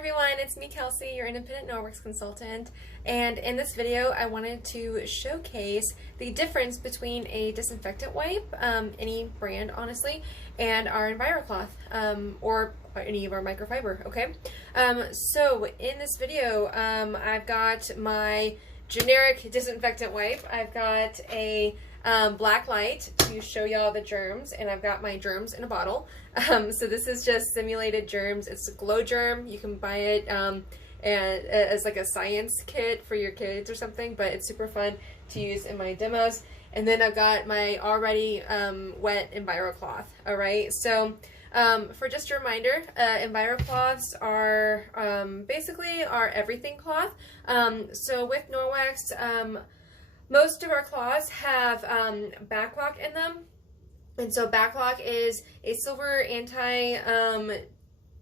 everyone, it's me Kelsey, your independent Norwex consultant, and in this video I wanted to showcase the difference between a disinfectant wipe, any brand honestly, and our Envirocloth, or any of our microfiber, okay? So in this video I've got my generic disinfectant wipe, I've got a black light to show y'all the germs, and I've got my germs in a bottle. So this is just simulated germs. It's a glow germ. You can buy it and as like a science kit for your kids or something, but it's super fun to use in my demos. And then I've got my already wet Envirocloth. All right, so for just a reminder, Envirocloths are basically our everything cloth. So with Norwex, most of our cloths have backlock in them, and so backlock is a silver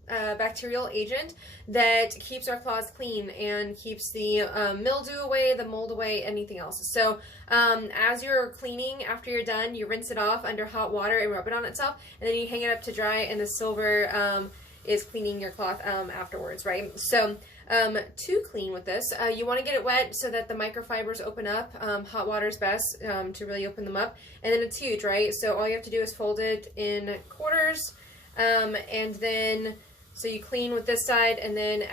bacterial agent that keeps our cloths clean and keeps the mildew away, the mold away, anything else. So as you're cleaning, after you're done, you rinse it off under hot water and rub it on itself, and then you hang it up to dry, and the silver is cleaning your cloth afterwards, right? So to clean with this, you want to get it wet so that the microfibers open up. Hot water is best to really open them up, and then it's huge, right? So all you have to do is fold it in quarters, and then so you clean with this side, and then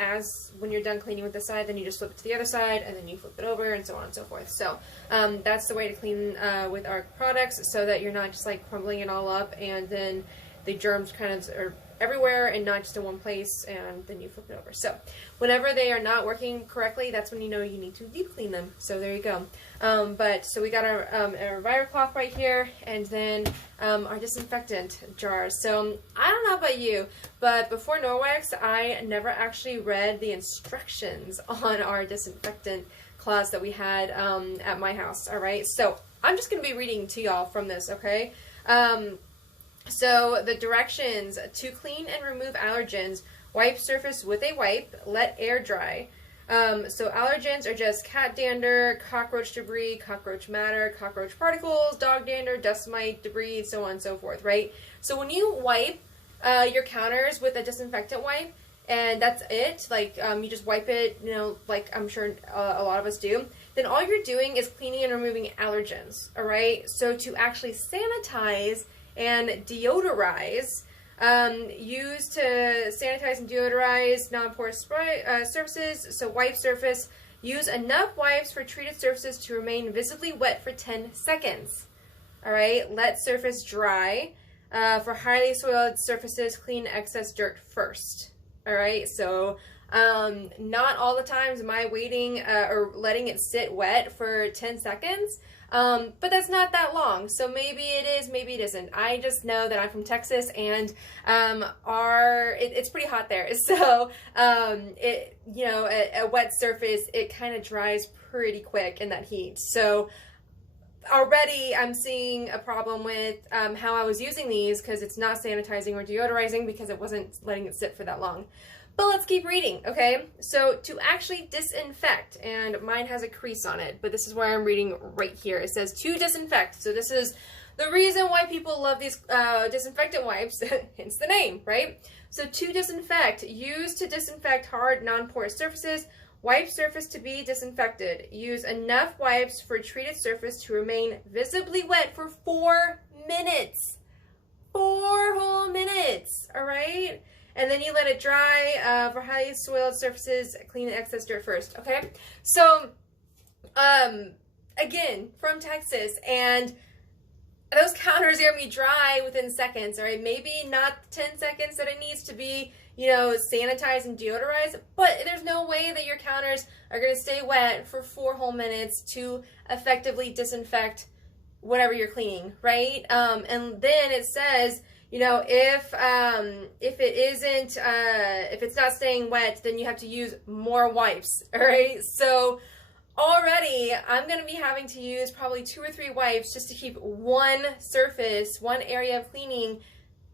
when you're done cleaning with this side, then you just flip it to the other side, and then you flip it over, and so on and so forth. So that's the way to clean with our products, so that you're not just like crumbling it all up, and then the germs kind of are everywhere and not just in one place, and then you flip it over. So whenever they are not working correctly, that's when you know you need to deep clean them. So there you go. So we got our Envirocloth right here, and then our disinfectant jars. So I don't know about you, but before Norwex, I never actually read the instructions on our disinfectant cloths that we had at my house. All right, so I'm just going to be reading to y'all from this, okay? So the directions: to clean and remove allergens, wipe surface with a wipe, let air dry. So allergens are just cat dander, cockroach debris, cockroach matter, cockroach particles, dog dander, dust mite debris, so on and so forth, right? So when you wipe your counters with a disinfectant wipe, and that's it, like you just wipe it, you know, like I'm sure a lot of us do, then all you're doing is cleaning and removing allergens, all right? So to actually sanitize and deodorize, used to sanitize and deodorize non-porous surfaces, so wipe surface. Use enough wipes for treated surfaces to remain visibly wet for 10 seconds. All right, let surface dry. For highly soiled surfaces, clean excess dirt first. All right, so not all the times am I waiting or letting it sit wet for 10 seconds. But that's not that long, so maybe it is, maybe it isn't. I just know that I'm from Texas, and it's pretty hot there, so a wet surface, it kind of dries pretty quick in that heat. So already I'm seeing a problem with how I was using these, because it's not sanitizing or deodorizing because it wasn't letting it sit for that long. But let's keep reading, okay? So to actually disinfect, and mine has a crease on it, but this is where I'm reading right here. It says to disinfect. So this is the reason why people love these disinfectant wipes, hence the name, right? So to disinfect, use to disinfect hard, non-porous surfaces. Wipe surface to be disinfected. Use enough wipes for treated surface to remain visibly wet for 4 minutes. 4 whole minutes, all right? And then you let it dry. For highly soiled surfaces, clean the excess dirt first, okay? So, again, from Texas, and those counters are going to be dry within seconds, all right? Maybe not 10 seconds that it needs to be, you know, sanitized and deodorized, but there's no way that your counters are going to stay wet for 4 whole minutes to effectively disinfect whatever you're cleaning, right? And then it says, you know, if it's not staying wet, then you have to use more wipes, all right? So already I'm going to be having to use probably 2 or 3 wipes just to keep one surface, one area of cleaning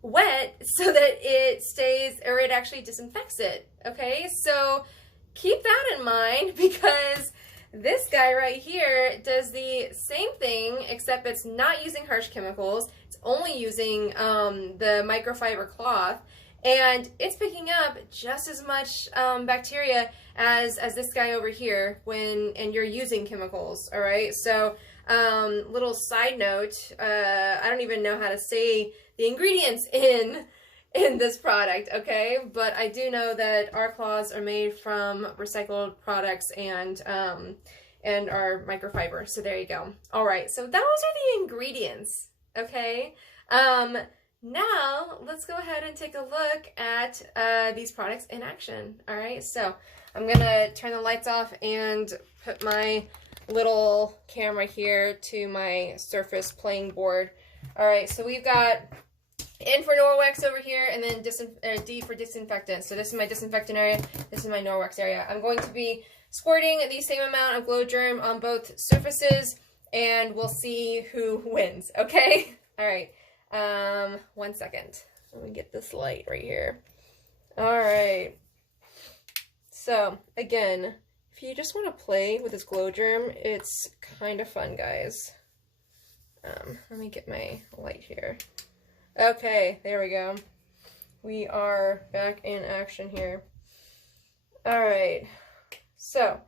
wet, so that it stays, or it actually disinfects it, okay? So keep that in mind, because this guy right here does the same thing, except it's not using harsh chemicals. It's only using the microfiber cloth, and it's picking up just as much bacteria as this guy over here and you're using chemicals. All right, so little side note, I don't even know how to say the ingredients in this product, okay? But I do know that our cloths are made from recycled products and our microfiber. So there you go. All right, so those are the ingredients, okay? Now let's go ahead and take a look at these products in action. All right, so I'm gonna turn the lights off and put my little camera here to my Surface playing board. All right, so we've got N for Norwex over here, and then D for disinfectant. So this is my disinfectant area, this is my Norwex area. I'm going to be squirting the same amount of glow germ on both surfaces, and we'll see who wins, okay? All right, 1 second. Let me get this light right here. All right. So, again, if you just want to play with this glow germ, it's kind of fun, guys. Let me get my light here. Okay, there we go. We are back in action here. Alright, so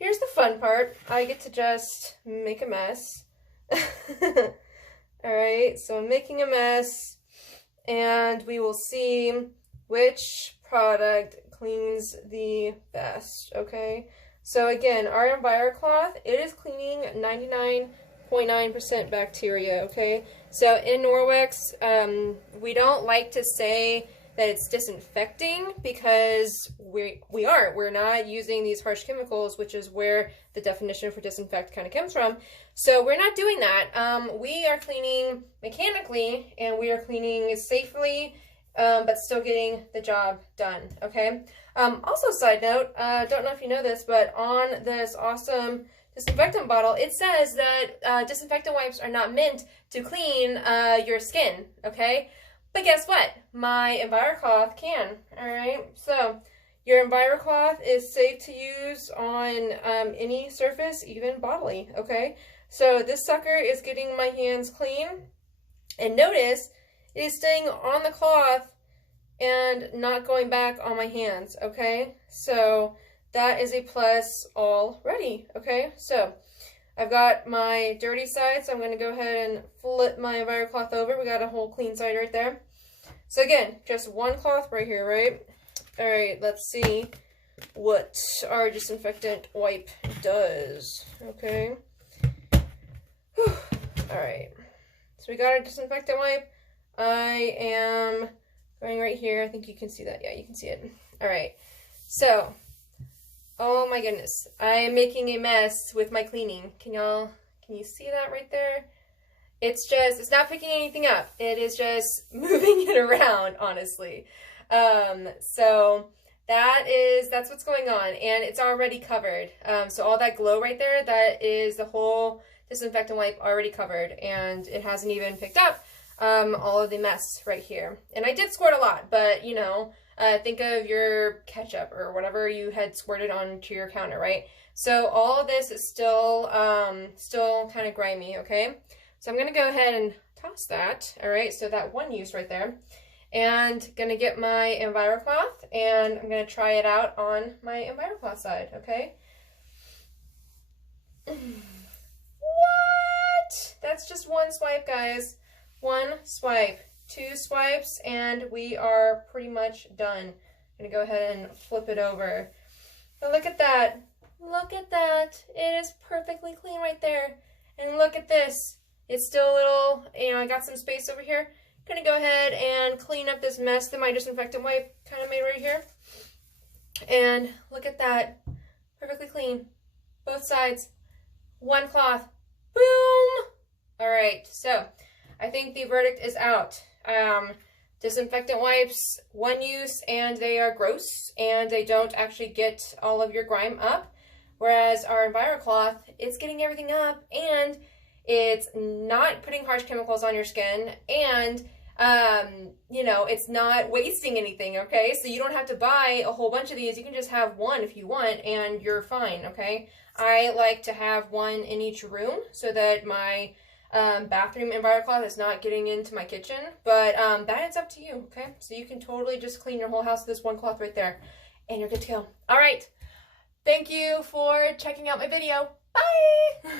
here's the fun part. I get to just make a mess. Alright, so I'm making a mess, and we will see which product cleans the best, okay? So again, our Envirocloth, it is cleaning 99.9% bacteria, okay? So in Norwex, we don't like to say that it's disinfecting because we aren't. We're not using these harsh chemicals, which is where the definition for disinfect kind of comes from. So we're not doing that. We are cleaning mechanically, and we are cleaning safely, but still getting the job done, okay? Also, side note, don't know if you know this, but on this awesome disinfectant bottle, it says that disinfectant wipes are not meant to clean your skin, okay? But guess what? My Envirocloth can, alright? So, your Envirocloth is safe to use on any surface, even bodily, okay? So, this sucker is getting my hands clean, and notice, it is staying on the cloth and not going back on my hands, okay? So, that is a plus already, okay? So, I've got my dirty side, so I'm going to go ahead and flip my Envirocloth over. We got a whole clean side right there. So again, just one cloth right here, right? Alright, let's see what our disinfectant wipe does, okay? Alright, so we got our disinfectant wipe. I am going right here. I think you can see that. Yeah, you can see it. Alright, so oh my goodness, I am making a mess with my cleaning. Can you see that right there? It's not picking anything up. It is just moving it around, honestly. So that's what's going on, and it's already covered. So all that glow right there, that is the whole disinfectant wipe already covered, and it hasn't even picked up all of the mess right here. And I did squirt a lot, but you know, think of your ketchup or whatever you had squirted onto your counter, right? So all of this is still kind of grimy, okay? So I'm going to go ahead and toss that, all right? So that one use right there. And going to get my Envirocloth, and I'm going to try it out on my Envirocloth side, okay? What? That's just one swipe, guys. One swipe. 2 swipes, and we are pretty much done. I'm going to go ahead and flip it over. But look at that. Look at that. It is perfectly clean right there. And look at this. It's still a little, you know, I got some space over here. I'm going to go ahead and clean up this mess that my disinfectant wipe kind of made right here. And look at that. Perfectly clean. Both sides. One cloth. Boom! Alright, so I think the verdict is out. Disinfectant wipes, one use, and they are gross, and they don't actually get all of your grime up. Whereas our Envirocloth, it's getting everything up, and it's not putting harsh chemicals on your skin, and you know, it's not wasting anything, okay? So you don't have to buy a whole bunch of these. You can just have one if you want, and you're fine, okay? I like to have one in each room so that my bathroom Envirocloth is not getting into my kitchen, but that is up to you, okay? So you can totally just clean your whole house with this one cloth right there, and you're good to go. All right. Thank you for checking out my video. Bye!